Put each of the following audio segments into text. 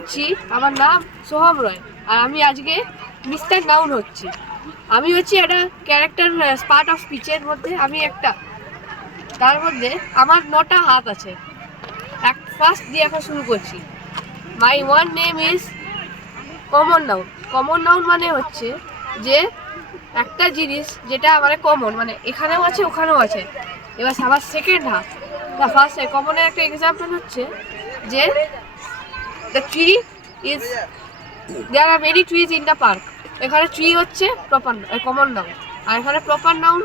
হচ্ছি, আমার নাম সোহম রয়, আর আমি আজকে মিস্টার নাউন হচ্ছি। আমি হচ্ছি একটা ক্যারেক্টার, পার্ট অফ স্পিচের মধ্যে আমি একটা। তার মধ্যে আমার 9টা হাত আছে। ফার্স্ট দিয়ে এখন শুরু করছি। মাই one name is common noun. Common noun মানে হচ্ছে যে একটা জিনিস যেটা মানে কমন, মানে এখানেও আছে ওখানেও আছে। এবার আমার সেকেন্ড হাফ, বা ফার্স্ট কমনের একটা এক্সাম্পল হচ্ছে যে the tree is, there are many trees in the park. এখানে ট্রি হচ্ছে প্রপার কমন নাউন, আর এখানে প্রপার নাউন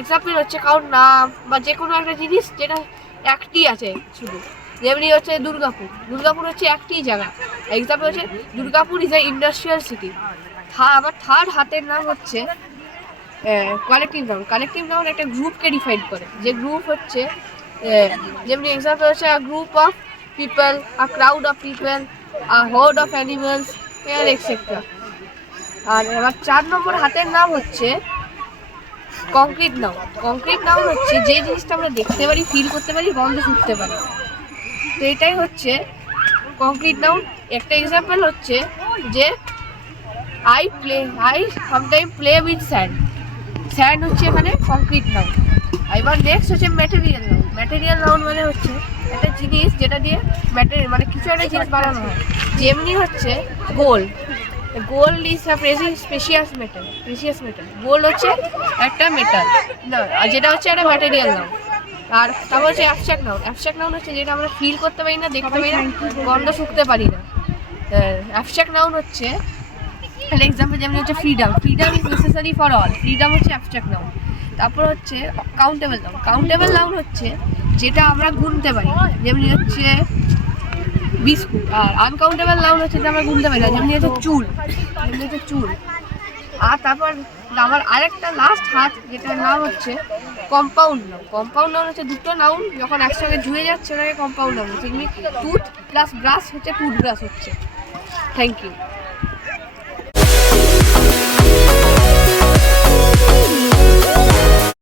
এক্সাম্পল হচ্ছে কারোর নাম বা যে কোনো একটা জিনিস যেটা একটি আছে শুধু। যেমনি হচ্ছে দুর্গাপুর, দুর্গাপুর হচ্ছে একটি জায়গা, এক্সাম্পল হচ্ছে Durgapur is a industrial city. আবার থার্ড হাতের নাম হচ্ছে কালেকটিভ নাউন। কালেকটিভ নাউন একটা গ্রুপকে ডিফাইন করে, যে গ্রুপ হচ্ছে যেমনি এক্সাম্পল হচ্ছে a group of people, a crowd of people, a horde of animals, etcetera. আর এবার 4 নম্বর হাতের নাম হচ্ছে কংক্রিট নাউন। কংক্রিট নাউন হচ্ছে যে জিনিসটা আমরা দেখতে পারি, ফিল করতে পারি, গন্ধ শুকতে পারি। তো এটাই হচ্ছে কংক্রিট নাউন। একটা এক্সাম্পল হচ্ছে যে I sometime play with sand. Sand হচ্ছে এখানে কংক্রিট নাউন। এবার নেক্সট হচ্ছে ম্যাটেরিয়াল নাউন। ম্যাটেরিয়াল নাউন মানে হচ্ছে একটা জিনিস যেটা দিয়ে মানে কিছু একটা জিনিস বানানো হয়। যেমনি হচ্ছে gold. Gold is a precious metal. Gold হচ্ছে একটা মেটাল, যেটা হচ্ছে একটা ম্যাটেরিয়াল নাউন। আর তারপর হচ্ছে অ্যাবস্ট্রাক্ট নাউন। অ্যাবস্ট্রাক্ট নাউন হচ্ছে যেটা আমরা ফিল করতে পারি না, দেখতে পারি না, গন্ধ শুকতে পারি না। অ্যাবস্ট্রাক্ট নাউন হচ্ছে এক্সাম্পল যেমন হচ্ছে freedom. Freedom is necessary for all. Freedom হচ্ছে অ্যাবস্ট্রাক্ট নাউন। তারপর হচ্ছে কাউন্টেবল নাউন। কাউন্টেবল নাউন হচ্ছে যেটা আমরা গুনতে পারি, যেমনি হচ্ছে বিস্কুট। আর আনকাউন্টেবল নাউন হচ্ছে যেটা আমরা গুনতে পারি না, যেমনি হচ্ছে চুল। আর তারপর আমার আরেকটা লাস্ট হাত, যেটার নাম হচ্ছে কম্পাউন্ড নাউন। কম্পাউন্ড নাউন হচ্ছে দুটো নাউন যখন একসঙ্গে জুড়ে যাচ্ছে ওটাকে কম্পাউন্ড নাউন। যেমনি টুথ প্লাস ব্রাশ হচ্ছে টুথব্রাশ হচ্ছে। Thank you.